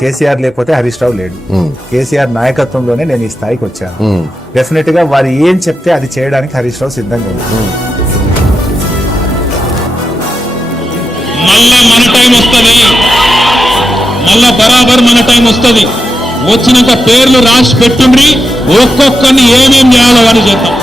కేసీఆర్ లేకపోతే హరీష్ రావు లేడు. కేసీఆర్ నాయకత్వంలోనే నేను ఈ స్థాయికి వచ్చాను. డెఫినెట్ గా వారు ఏం చెప్తే అది చేయడానికి హరీష్ రావు సిద్ధంగా ఉంది. మళ్ళా మన టైం వస్తుంది, మళ్ళా బరాబర్ మన టైం వస్తుంది. వచ్చినాక పేర్లు రాసి పెట్టుండ్రి, ఒక్కొక్కరిని ఏమేం చేయాలో అని చేద్దాం.